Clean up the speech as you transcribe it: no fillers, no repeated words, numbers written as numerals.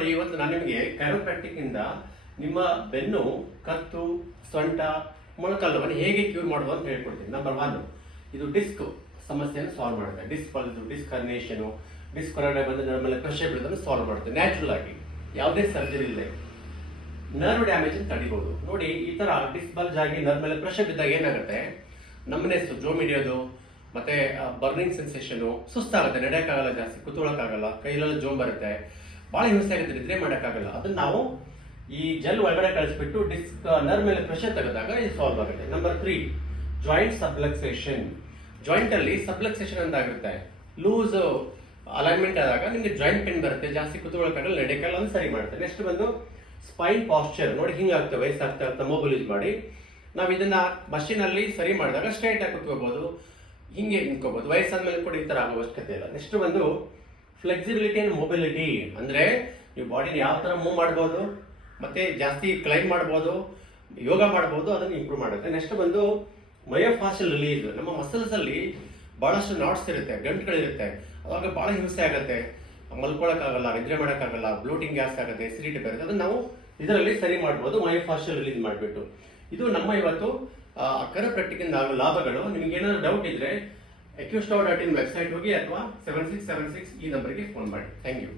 ನೋಡಿ, ಇವತ್ತು ನಾನು ನಿಮಗೆ ಕೈರೋಪ್ರಾಕ್ಟಿಕ್ ಇಂದ ನಿಮ್ಮ ಬೆನ್ನು, ಕತ್ತು, ಸೊಂಟ, ಮೊಣಕಾಲವನ್ನು ಹೇಗೆ ಕ್ಯೂರ್ ಮಾಡುವುದು ಅಂತ ಹೇಳ್ಕೊಡ್ತೀನಿ. ನಂಬರ್ 1, ಇದು ಡಿಸ್ಕ್ ಸಮಸ್ಯೆಯನ್ನು ಸಾಲ್ವ್ ಮಾಡುತ್ತೆ. ಡಿಸ್ಕ್ ಬಲ್ದು, ಡಿಸ್ಕ್ ಹರ್ನೇಷನ್, ಡಿಸ್ಕ್ ಹೊರಗಡೆ ಬಂದು ನಮ್ಮ ಮೇಲೆ ಪ್ರೆಷರ್ ಬೀಳೋದನ್ನು ಸಾಲ್ವ್ ಮಾಡುತ್ತೆ ನ್ಯಾಚುರಲ್ ಆಗಿ, ಯಾವುದೇ ಸರ್ಜರಿ ಇಲ್ಲದೆ. ನರ್ವ್ ಡ್ಯಾಮೇಜ್ ಅನ್ನು ತಡಿಬಹುದು. ನೋಡಿ, ಈ ತರ ಡಿಸ್ಕ್ ಬಲ್ಜ್ ಆಗಿ ನರ್ವ್ ಮೇಲೆ ಪ್ರೆಷರ್ ಬಿದ್ದಾಗ ಏನಾಗುತ್ತೆ, ನಮ್ಮನೆ ಜೋಮ್ ಹಿಡಿಯೋದು, ಮತ್ತೆ ಬರ್ನಿಂಗ್ ಸೆನ್ಸೇಷನ್, ಸುಸ್ತಾಗುತ್ತೆ, ನಡೆಯೋಕ್ಕಾಗಲ್ಲ, ಜಾಸ್ತಿ ಕೂತ್ಕೊಳ್ಳೋಕ್ಕಾಗಲ್ಲ, ಕೈಲೆಲ್ಲ ಜೋಮ್ ಬರುತ್ತೆ, ಬಹಳ ಹಿಂಸೆ ಆಗುತ್ತೆ, ನಿದ್ರೆ ಮಾಡೋಕ್ಕಾಗಲ್ಲ. ಅದನ್ನ ನಾವು ಈ ಜೆಲ್ ಒಳಗಡೆ ಕಳಿಸ್ಬಿಟ್ಟು ಡಿಸ್ಕ್ ನರ್ವ್ ಮೇಲೆ ಪ್ರೆಷರ್ ತೆಗೆದಾಗ ಇದು ಸಾಲ್ವ್ ಆಗುತ್ತೆ. Number 3, joint ಸಬ್ಲಕ್ಸೇಷನ್. ಜಾಯಿಂಟ್ ಅಲ್ಲಿ ಸಬ್ಲಕ್ಸೇಷನ್ ಅಂತ ಆಗುತ್ತೆ, ಲೂಸ್ ಅಲೈನ್ಮೆಂಟ್ ಆದಾಗ ನಿಮಗೆ ಜಾಯಿಂಟ್ ಪೇನ್ ಬರುತ್ತೆ, ಜಾಸ್ತಿ ಕೂತ್ಕೊಳ್ಳೋಕ್ಕಾಗಲ್ಲ, ನಡೆಯಕ್ಕಾಗಲ್ಲ, ಅದನ್ನು ಸರಿ ಮಾಡುತ್ತೆ. ನೆಕ್ಸ್ಟ್ ಬಂದು ಸ್ಪೈನ್ ಪಾಸ್ಚರ್. ನೋಡಿ, ಹಿಂಗಾಗ್ತದೆ, ವಯಸ್ಸಾಗ್ತಾ ಮೊಬೈಲ್ ಯೂಸ್ ಮಾಡಿ ನಾವು ಇದನ್ನ ಮಷೀನ್ ಅಲ್ಲಿ ಸರಿ ಮಾಡಿದಾಗ ಸ್ಟ್ರೈಟ್ ಆಗಿ ಕುತ್ಕೋಬಹುದು, ಹಿಂಗೆ ನಿಂತ್ಕೋಬಹುದು. ವಯಸ್ಸಾದ್ಮೇಲೆ ಕೂಡ ಈ ತರ ಆಗೋ ಅವಶ್ಯಕತೆ ಇಲ್ಲ. ನೆಕ್ಸ್ಟ್ ಬಂದು ಫ್ಲೆಕ್ಸಿಬಿಲಿಟಿ ಅಂಡ್ ಮೊಬಿಲಿಟಿ, ಅಂದ್ರೆ ನೀವು ಬಾಡಿನ ಯಾವ ತರ ಮೂವ್ ಮಾಡ್ಬೋದು, ಮತ್ತೆ ಜಾಸ್ತಿ ಕ್ಲೈಮ್ ಮಾಡ್ಬೋದು, ಯೋಗ ಮಾಡ್ಬೋದು, ಅದನ್ನು ಇಂಪ್ರೂವ್ ಮಾಡುತ್ತೆ. ನೆಕ್ಸ್ಟ್ ಬಂದು ಮಯೋಫಾಸಿಯಲ್ ರಿಲೀಸ್. ನಮ್ಮ ಮಸಲ್ಸ್ ಅಲ್ಲಿ ಬಹಳಷ್ಟು ನಾಟ್ಸ್ ಇರುತ್ತೆ, ಗಂಟುಗಳಿರುತ್ತೆ, ಅವಾಗ ಬಹಳ ಹಿಂಸೆ ಆಗುತ್ತೆ, ಮಲ್ಕೊಳಕ್ಕಾಗಲ್ಲ, ನಿದ್ರೆ ಮಾಡೋಕ್ಕಾಗಲ್ಲ, ಬ್ಲೋಟಿಂಗ್ ಗ್ಯಾಸ್ ಆಗುತ್ತೆ, ಎಸಿಡಿಟಿ ಬರುತ್ತೆ. ಅದನ್ನ ನಾವು ಇದರಲ್ಲಿ ಸರಿ ಮಾಡ್ಬೋದು, ಮಯೋಫಾಸಿಯಲ್ ರಿಲೀಸ್ ಮಾಡಿಬಿಟ್ಟು. ಇದು ನಮ್ಮ ಇವತ್ತು ಕೈರೋಪ್ರಾಕ್ಟಿಕ್ ಇಂದ ಆಗೋ ಲಾಭಗಳು. ನಿಮ್ಗೆ ಏನಾದ್ರು ಡೌಟ್ ಇದ್ರೆ acustar.in ವೆಬ್ಸೈಟ್ ಹೋಗಿ ಅಥವಾ 7676 ಈ ನಂಬರ್ಗೆ ಫೋನ್ ಮಾಡಿ. Thank you.